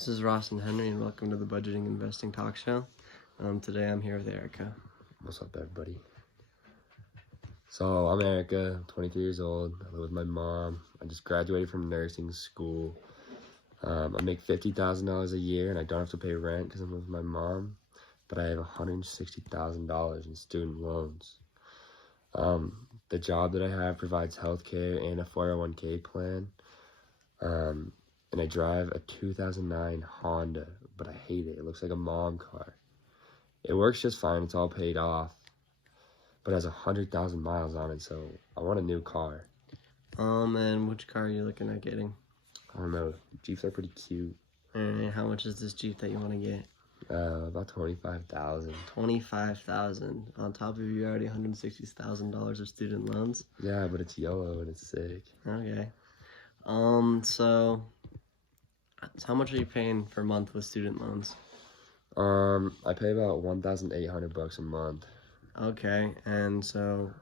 This is Ross and Henry, and welcome to the Budgeting Investing Talk Show. Today I'm here with Erica. What's up, everybody? So I'm Erica, I'm 23 years old. I live with my mom. I just graduated from nursing school. I make $50,000 a year, and I don't have to pay rent because I'm with my mom. But I have $160,000 in student loans. The job that I have provides healthcare and a 401k plan. And I drive a 2009 Honda, but I hate it. It looks like a mom car. It works just fine. It's all paid off, but it has 100,000 miles on it, so I want a new car. And which car are you looking at getting? I don't know. Jeeps are pretty cute. And how much is this Jeep that you want to get? About 25,000. 25,000 on top of your already $160,000 of student loans. Yeah, but it's yellow and it's sick. Okay. So how much are you paying per month with student loans? I pay about $1,800 a month. Okay, and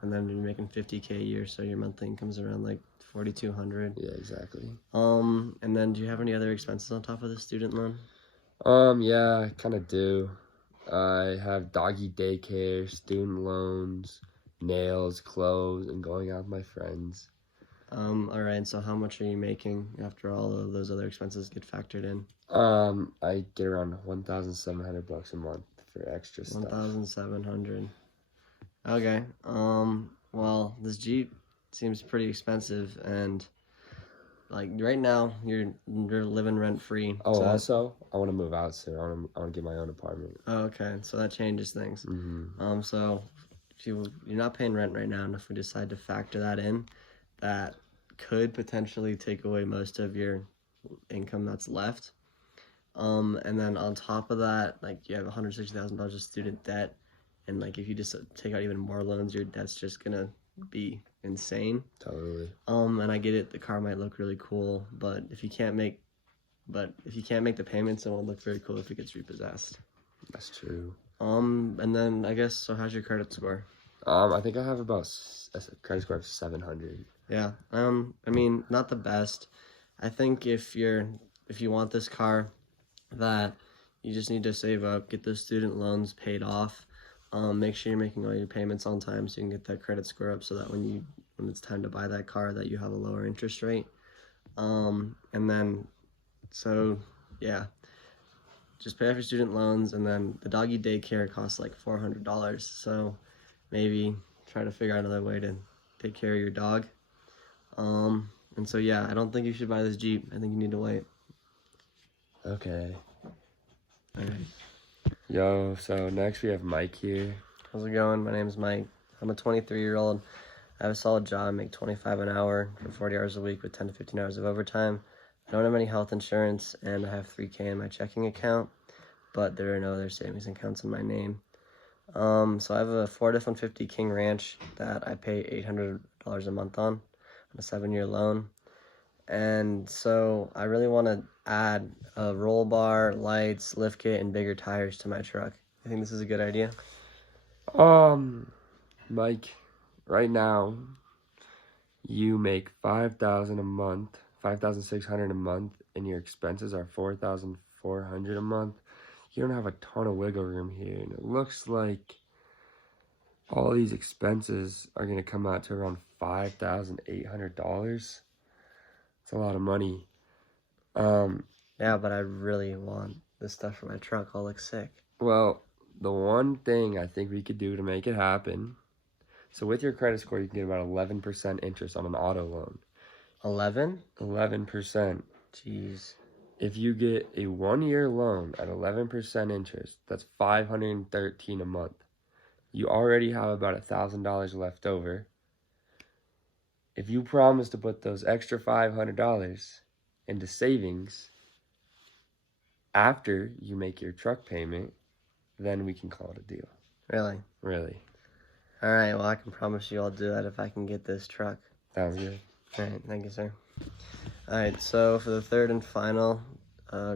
then you're making $50K a year, so your monthly income's around like $4,200. Yeah, exactly. And then do you have any other expenses on top of the student loan? Yeah, I kind of do. I have doggy daycare, student loans, nails, clothes, and going out with my friends. All right, so how much are you making after all of those other expenses get factored in? I get around $1,700 a month for extra stuff. 1,700. Okay. Well, this Jeep seems pretty expensive, and like right now you're living rent free. Oh, so also, I want to move out soon. I want to get my own apartment. Oh, okay, so that changes things. Mm-hmm. So if you're not paying rent right now, and if we decide to factor that in, that could potentially take away most of your income that's left. And then on top of that, like you have $160,000 of student debt, and like if you just take out even more loans, your debt's just gonna be insane. Totally. And I get it, the car might look really cool, but if you can't make the payments, it won't look very cool if it gets repossessed. That's true. And then I guess, so how's your credit score? I think I have about a credit score of 700. Yeah. I mean, not the best. I think if you want this car, that you just need to save up, get those student loans paid off, make sure you're making all your payments on time so you can get that credit score up, so that when it's time to buy that car, that you have a lower interest rate. And then, so yeah, just pay off your student loans, and then the doggy daycare costs like $400. So maybe try to figure out another way to take care of your dog. And so yeah, I don't think you should buy this Jeep. I think you need to wait. Okay. Alright. Yo, so next we have Mike here. How's it going? My name's Mike. I'm a 23-year-old. I have a solid job, make $25 an hour for 40 hours a week with 10 to 15 hours of overtime. I don't have any health insurance, and I have $3K in my checking account, but there are no other savings accounts in my name. So I have a Ford F-150 King Ranch that I pay $800 a month on a 7-year loan. And so I really want to add a roll bar, lights, lift kit, and bigger tires to my truck. I think this is a good idea. Mike, right now you make $5,000 a month, $5,600 a month, and your expenses are $4,400 a month. You don't have a ton of wiggle room here, and it looks like all these expenses are going to come out to around $5,800. It's a lot of money. Yeah, but I really want this stuff for my truck. I'll look sick. Well, the one thing I think we could do to make it happen, so with your credit score, you can get about 11% interest on an auto loan. 11? 11%. Jeez. If you get a 1-year loan at 11% interest, that's $513 a month. You already have about $1,000 left over. If you promise to put those extra $500 into savings after you make your truck payment, then we can call it a deal. Really? Really. All right, well, I can promise you I'll do that if I can get this truck. Sounds good. All right, thank you, sir. All right, so for the third and final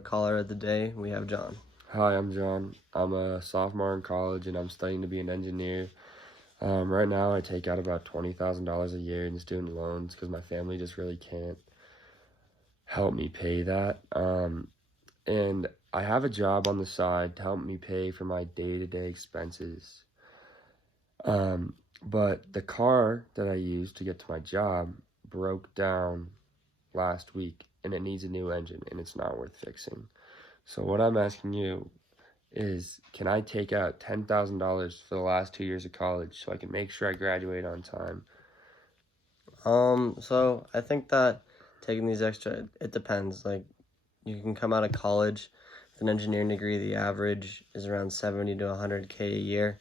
caller of the day, we have John. Hi, I'm John. I'm a sophomore in college, and I'm studying to be an engineer. Right now, I take out about $20,000 a year in student loans because my family just really can't help me pay that. and I have a job on the side to help me pay for my day-to-day expenses. But the car that I use to get to my job broke down last week and it needs a new engine and it's not worth fixing. So what I'm asking you is, can I take out $10,000 for the last 2 years of college so I can make sure I graduate on time? So I think that taking these extra, it depends. Like, you can come out of college with an engineering degree, the average is around 70 to 100K a year.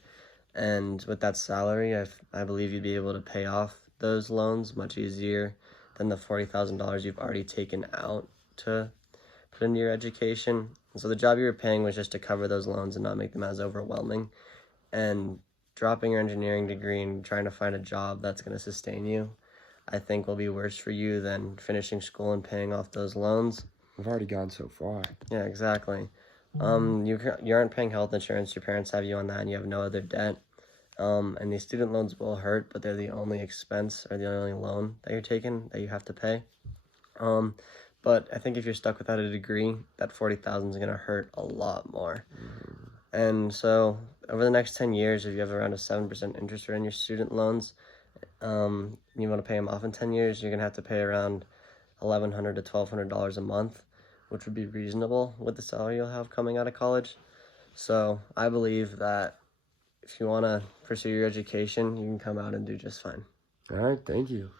And with that salary, I believe you'd be able to pay off those loans much easier than the $40,000 you've already taken out to put into your education. And so the job you were paying was just to cover those loans and not make them as overwhelming. And dropping your engineering degree and trying to find a job that's going to sustain you, I think will be worse for you than finishing school and paying off those loans. I've already gone so far. Yeah, exactly. You aren't paying health insurance. Your parents have you on that, and you have no other debt. And these student loans will hurt, but they're the only expense or the only loan that you're taking that you have to pay. But I think if you're stuck without a degree, that 40,000 is gonna hurt a lot more. And so over the next 10 years, if you have around a 7% interest rate on your student loans, you want to pay them off in 10 years, you're gonna have to pay around $1,100 to $1,200 a month, which would be reasonable with the salary you'll have coming out of college. So I believe that if you want to pursue your education, you can come out and do just fine. All right, thank you.